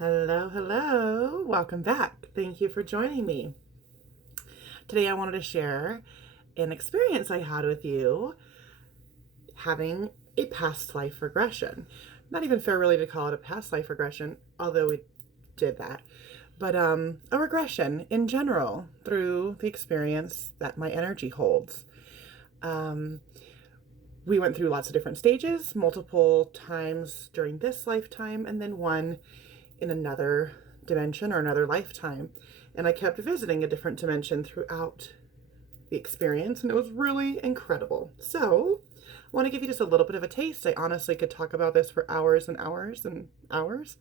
Hello, hello. Welcome back. Thank you for joining me. Today I wanted to share an experience I had with you having a past life regression. Not even fair really to call it a past life regression, although we did that. But a regression in general through the experience that my energy holds. Um, we went through lots of different stages, multiple times during this lifetime, and then one in another dimension or another lifetime. And I kept visiting a different dimension throughout the experience, and it was really incredible. So, I want to give you just a little bit of a taste. I honestly could talk about this for hours and hours and hours,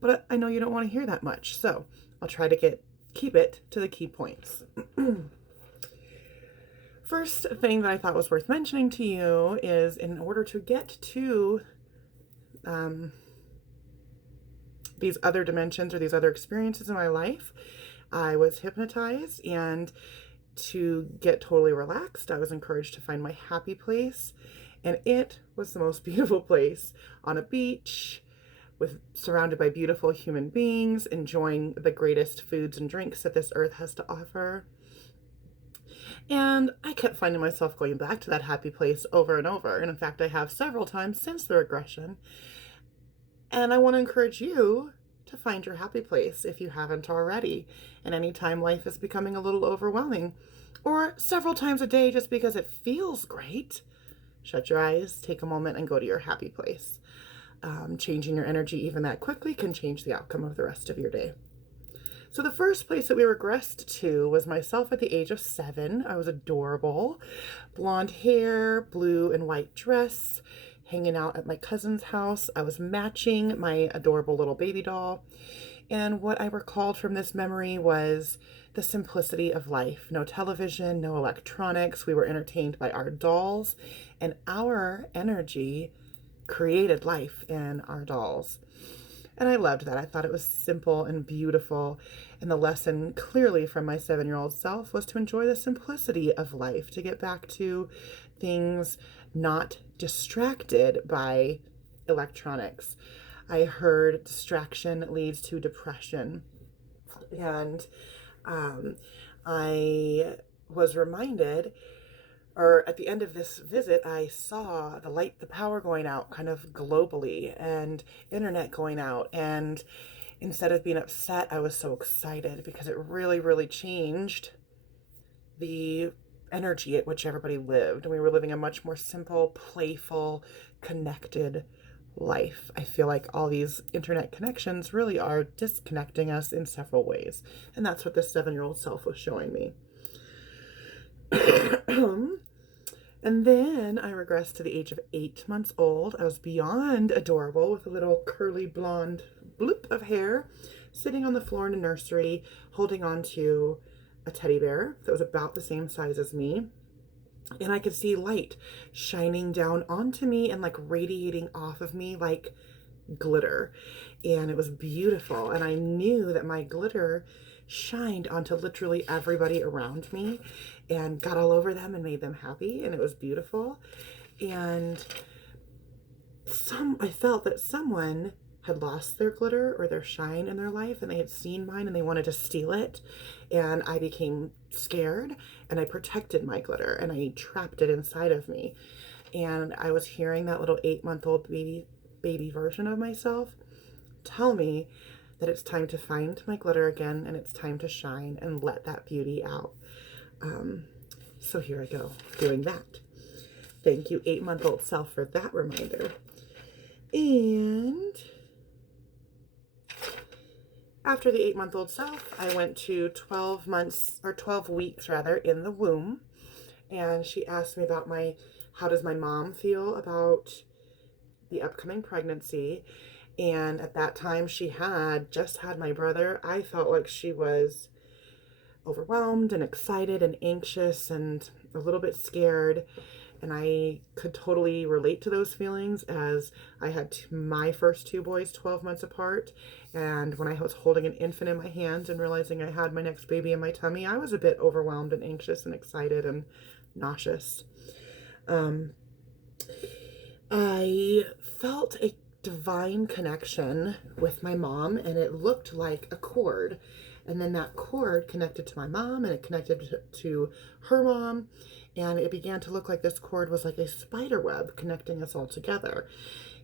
but I know you don't want to hear that much. So, I'll try to keep it to the key points. First thing that I thought was worth mentioning to you is in order to get to these other dimensions or these other experiences in my life, I was hypnotized, and to get totally relaxed, I was encouraged to find my happy place. And it was the most beautiful place on a beach surrounded by beautiful human beings, enjoying the greatest foods and drinks that this earth has to offer. And I kept finding myself going back to that happy place over and over. And in fact, I have several times since the regression. And I want to encourage you to find your happy place if you haven't already. And anytime life is becoming a little overwhelming, or several times a day just because it feels great, shut your eyes, take a moment, and go to your happy place. Changing your energy even that quickly can change the outcome of the rest of your day. So the first place that we regressed to was myself at the age of 7. I was adorable. Blonde hair, blue and white dress, hanging out at my cousin's house. I was matching my adorable little baby doll. And what I recalled from this memory was the simplicity of life. No television, no electronics. We were entertained by our dolls, and our energy created life in our dolls. And I loved that. I thought it was simple and beautiful. And the lesson clearly from my 7-year-old self was to enjoy the simplicity of life, to get back to things not distracted by electronics. I heard distraction leads to depression. And I was reminded, or at the end of this visit, I saw the power going out kind of globally, and internet going out. And instead of being upset, I was so excited because it really, really changed the energy at which everybody lived. And we were living a much more simple, playful, connected life. I feel like all these internet connections really are disconnecting us in several ways. And that's what this 7-year-old self was showing me. And then I regressed to the age of 8 months old. I was beyond adorable with a little curly blonde bloop of hair, sitting on the floor in a nursery, holding on to a teddy bear that was about the same size as me. And I could see light shining down onto me and like radiating off of me like glitter. And it was beautiful. And I knew that my glitter shined onto literally everybody around me and got all over them and made them happy. And it was beautiful. And I felt that someone had lost their glitter or their shine in their life, and they had seen mine and they wanted to steal it. And I became scared, and I protected my glitter, and I trapped it inside of me. And I was hearing that little 8-month-old baby version of myself tell me that it's time to find my glitter again, and it's time to shine and let that beauty out. So here I go, doing that. Thank you, 8-month-old self, for that reminder. And after the 8-month-old self, I went to 12 weeks in the womb. And she asked me about how does my mom feel about the upcoming pregnancy. And at that time, she had just had my brother. I felt like she was overwhelmed and excited and anxious and a little bit scared. And I could totally relate to those feelings, as I had my first 2 boys 12 months apart. And when I was holding an infant in my hands and realizing I had my next baby in my tummy, I was a bit overwhelmed and anxious and excited and nauseous. I felt a divine connection with my mom, and it looked like a cord. And then that cord connected to my mom, and it connected to her mom, and it began to look like this cord was like a spider web connecting us all together.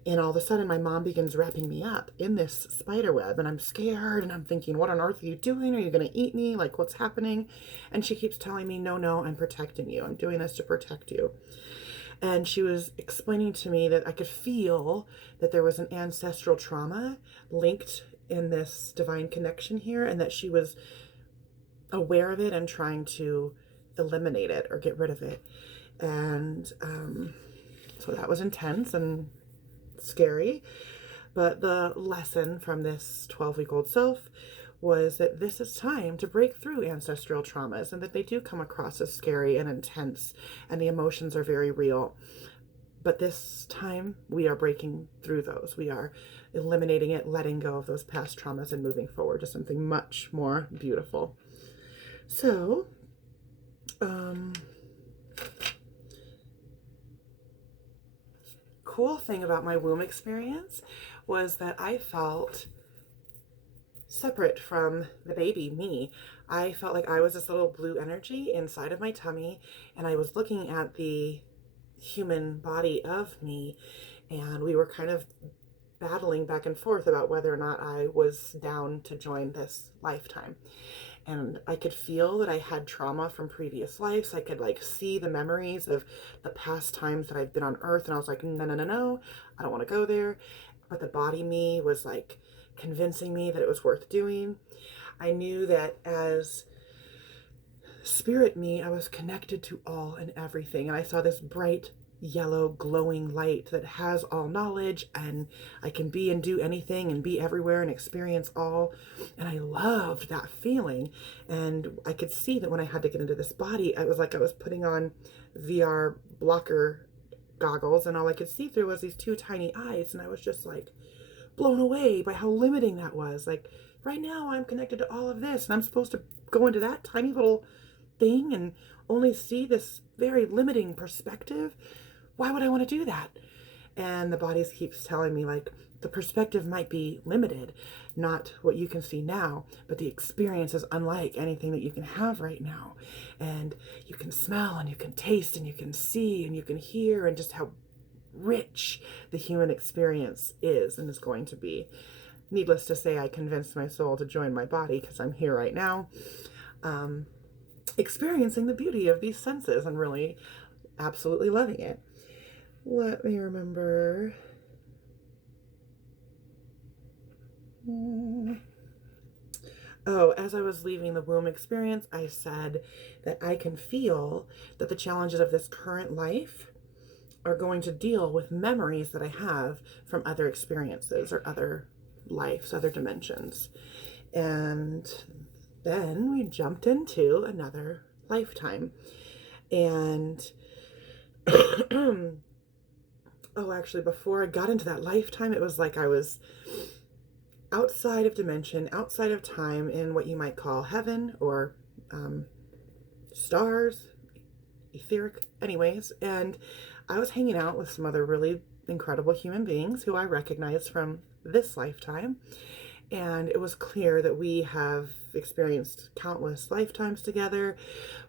And all of a sudden, my mom begins wrapping me up in this spider web, and I'm scared, and I'm thinking, what on earth are you doing? Are you going to eat me? Like, what's happening? And she keeps telling me, no, I'm protecting you. I'm doing this to protect you. And she was explaining to me that I could feel that there was an ancestral trauma linked in this divine connection here, and that she was aware of it and trying to eliminate it or get rid of it. And so that was intense and scary. But the lesson from this 12-week-old self was that this is time to break through ancestral traumas, and that they do come across as scary and intense, and the emotions are very real. But this time we are breaking through those. We are eliminating it, letting go of those past traumas, and moving forward to something much more beautiful. So, cool thing about my womb experience was that I felt separate from the baby, me. I felt like I was this little blue energy inside of my tummy, and I was looking at the human body of me, and we were kind of battling back and forth about whether or not I was down to join this lifetime. And I could feel that I had trauma from previous lives. I could like see the memories of the past times that I've been on earth, and I was like, no, I don't want to go there. But the body me was like convincing me that it was worth doing. I knew that as spirit me, I was connected to all and everything, and I saw this bright yellow glowing light that has all knowledge, and I can be and do anything and be everywhere and experience all. And I loved that feeling. And I could see that when I had to get into this body, it was like I was putting on VR blocker goggles, and all I could see through was these two tiny eyes, and I was just like blown away by how limiting that was. Like, right now I'm connected to all of this, and I'm supposed to go into that tiny little thing and only see this very limiting perspective. Why would I want to do that? And the body keeps telling me, like, the perspective might be limited, not what you can see now, but the experience is unlike anything that you can have right now. And you can smell, and you can taste, and you can see, and you can hear, and just how rich the human experience is and is going to be. Needless to say, I convinced my soul to join my body because I'm here right now, experiencing the beauty of these senses and really absolutely loving it. Let me remember. Oh, as I was leaving the womb experience, I said that I can feel that the challenges of this current life are going to deal with memories that I have from other experiences or other lives, other dimensions. And then we jumped into another lifetime. And oh, actually, before I got into that lifetime, it was like I was outside of dimension, outside of time, in what you might call heaven or stars, etheric, anyways. And I was hanging out with some other really incredible human beings who I recognized from this lifetime. And it was clear that we have experienced countless lifetimes together.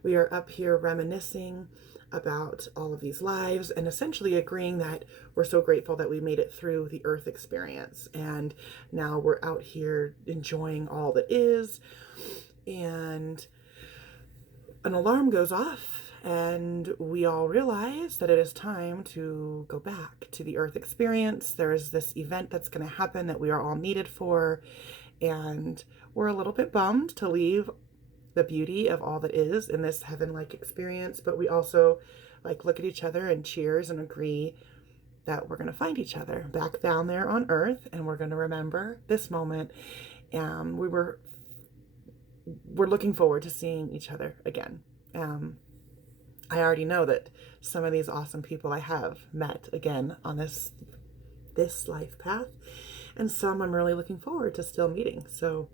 We are up here reminiscing about all of these lives and essentially agreeing that we're so grateful that we made it through the earth experience. And now we're out here enjoying all that is. And an alarm goes off, and we all realize that it is time to go back to the earth experience. There is this event that's going to happen that we are all needed for, and we're a little bit bummed to leave the beauty of all that is in this heaven-like experience, but we also like look at each other and cheers and agree that we're going to find each other back down there on earth, and we're going to remember this moment. We're looking forward to seeing each other again. I already know that some of these awesome people I have met again on this life path, and some I'm really looking forward to still meeting. So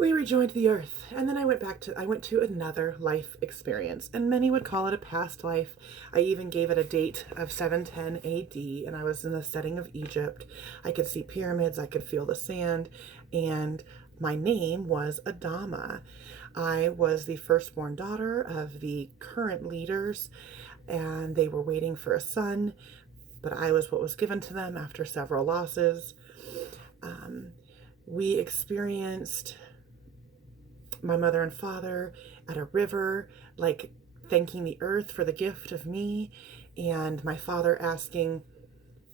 we rejoined the earth, and then I went to another life experience, and many would call it a past life. I even gave it a date of 710 AD, and I was in the setting of Egypt. I could see pyramids, I could feel the sand, and my name was Adama. I was the firstborn daughter of the current leaders, and they were waiting for a son, but I was what was given to them after several losses. We experienced my mother and father at a river, like thanking the earth for the gift of me, and my father asking,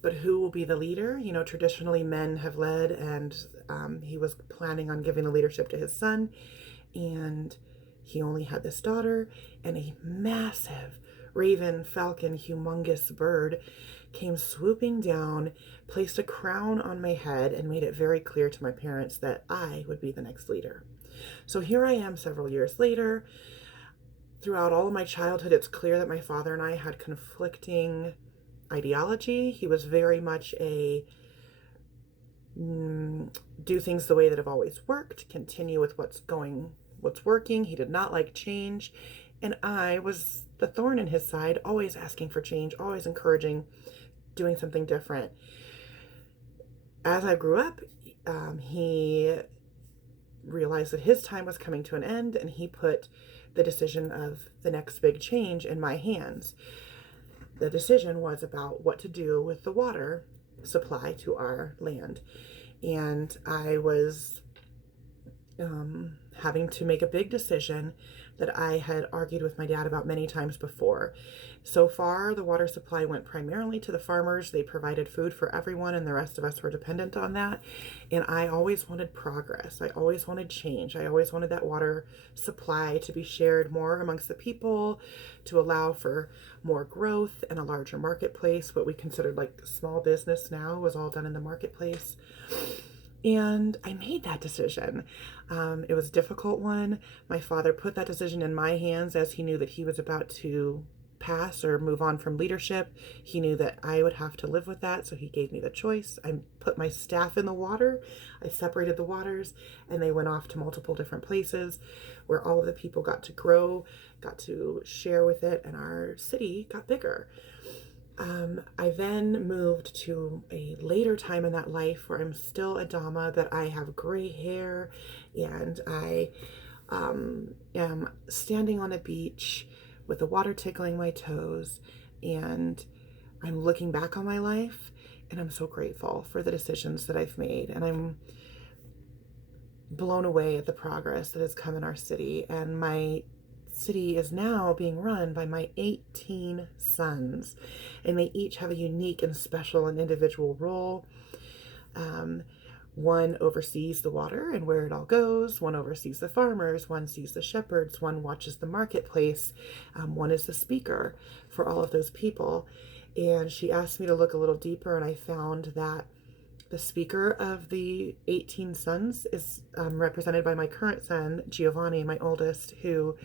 but who will be the leader? You know, traditionally men have led, and he was planning on giving the leadership to his son, and he only had this daughter, and a massive raven, falcon, humongous bird came swooping down, placed a crown on my head, and made it very clear to my parents that I would be the next leader. So here I am several years later. Throughout all of my childhood, it's clear that my father and I had conflicting ideology. He was very much a do things the way that have always worked, continue with what's working. He did not like change. And I was the thorn in his side, always asking for change, always encouraging doing something different. As I grew up, he realized that his time was coming to an end, and he put the decision of the next big change in my hands. The decision was about what to do with the water supply to our land. And I was having to make a big decision that I had argued with my dad about many times before. So far, the water supply went primarily to the farmers. They provided food for everyone, and the rest of us were dependent on that. And I always wanted progress. I always wanted change. I always wanted that water supply to be shared more amongst the people, to allow for more growth and a larger marketplace. What we considered like small business now was all done in the marketplace. And I made that decision. It was a difficult one. My father put that decision in my hands as he knew that he was about to pass or move on from leadership. He knew that I would have to live with that, so he gave me the choice. I put my staff in the water. I separated the waters, and they went off to multiple different places where all of the people got to grow, got to share with it, and our city got bigger. I then moved to a later time in that life where I'm still Adama, that I have gray hair, and I am standing on a beach with the water tickling my toes, and I'm looking back on my life, and I'm so grateful for the decisions that I've made, and I'm blown away at the progress that has come in our city. And my city is now being run by my 18 sons, and they each have a unique and special and individual role. One oversees the water and where it all goes. One oversees the farmers. One sees the shepherds. One watches the marketplace. One is the speaker for all of those people. And she asked me to look a little deeper, and I found that the speaker of the 18 sons is represented by my current son, Giovanni, my oldest, who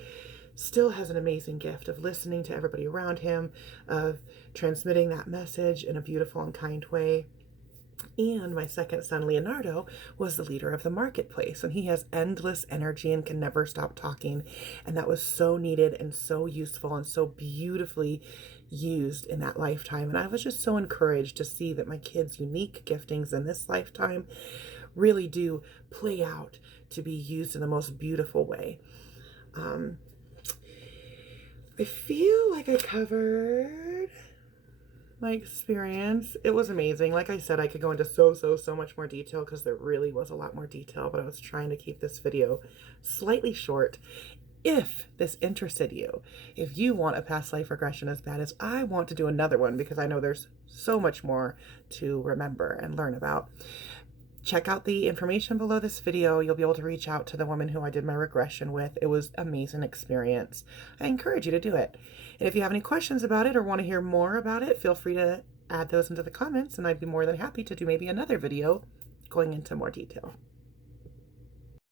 still has an amazing gift of listening to everybody around him, of transmitting that message in a beautiful and kind way. And my second son, Leonardo, was the leader of the marketplace, and he has endless energy and can never stop talking. And that was so needed and so useful and so beautifully used in that lifetime. And I was just so encouraged to see that my kids' unique giftings in this lifetime really do play out to be used in the most beautiful way. I feel like I covered my experience. It was amazing. Like I said, I could go into so much more detail because there really was a lot more detail, but I was trying to keep this video slightly short. If this interested you, if you want a past life regression as bad as I want to do another one, because I know there's so much more to remember and learn about, check out the information below this video. You'll be able to reach out to the woman who I did my regression with. It was an amazing experience. I encourage you to do it. And if you have any questions about it or want to hear more about it, feel free to add those into the comments, and I'd be more than happy to do maybe another video going into more detail.